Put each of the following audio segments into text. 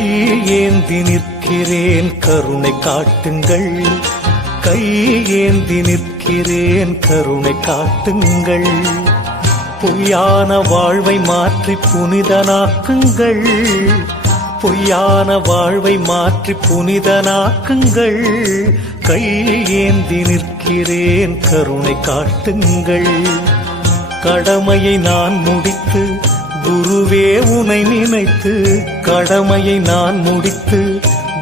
கையேந்தி நிற்கிறேன் கருணை காட்டுங்கள், கையேந்தி நிற்கிறேன் கருணை காட்டுங்கள். பொய்யான வாழ்வை மாற்றி புனிதனாக்குங்கள், பொய்யான வாழ்வை மாற்றி புனிதனாக்குங்கள். கையேந்தி நிற்கிறேன் கருணை காட்டுங்கள். கடமையை நான் முடித்து குருவே உனை நினைத்து, கடமையை நான் முடித்து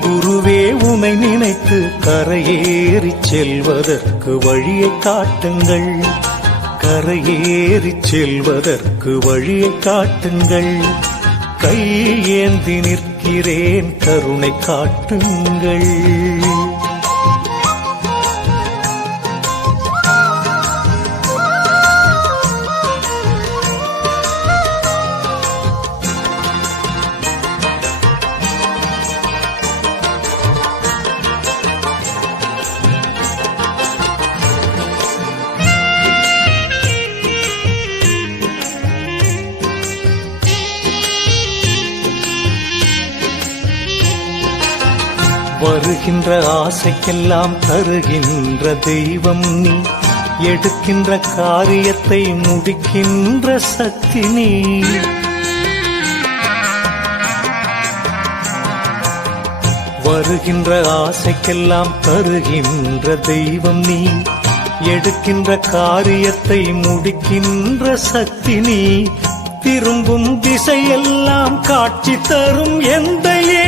குருவே உனை நினைத்து கரையேறி செல்வதற்கு வழியை காட்டுங்கள், கரையேறி செல்வதற்கு வழியை காட்டுங்கள். கையேந்தி நிற்கிறேன் கருணை காட்டுங்கள். வருகின்ற ஆசைக்கெல்லாம் தருகின்ற தெய்வம் நீ, எடுக்கின்ற காரியத்தை முடிக்கின்ற சக்தி நீ. வருகின்ற ஆசைக்கெல்லாம் தருகின்ற தெய்வம் நீ, எடுக்கின்ற காரியத்தை முடிக்கின்ற சக்தி நீ. திரும்பும் திசையெல்லாம் காட்சி தரும் எந்தையே,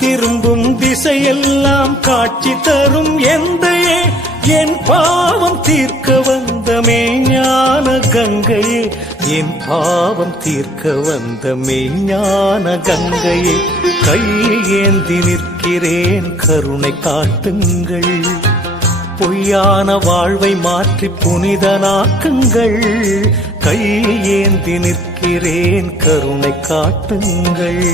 திரும்பும் திசையெல்லாம் காட்சி தரும் எந்தையே. என் பாவம் தீர்க்க வந்த மெய்ஞான கங்கையே, என் பாவம் தீர்க்க வந்த மெய்ஞான கங்கையே. கையேந்தி நிற்கிறேன் கருணை காட்டுங்கள், பொய்யான வாழ்வை மாற்றி புனிதனாக்குங்கள். கையேந்தி நிற்கிறேன் கருணை காட்டுங்கள்.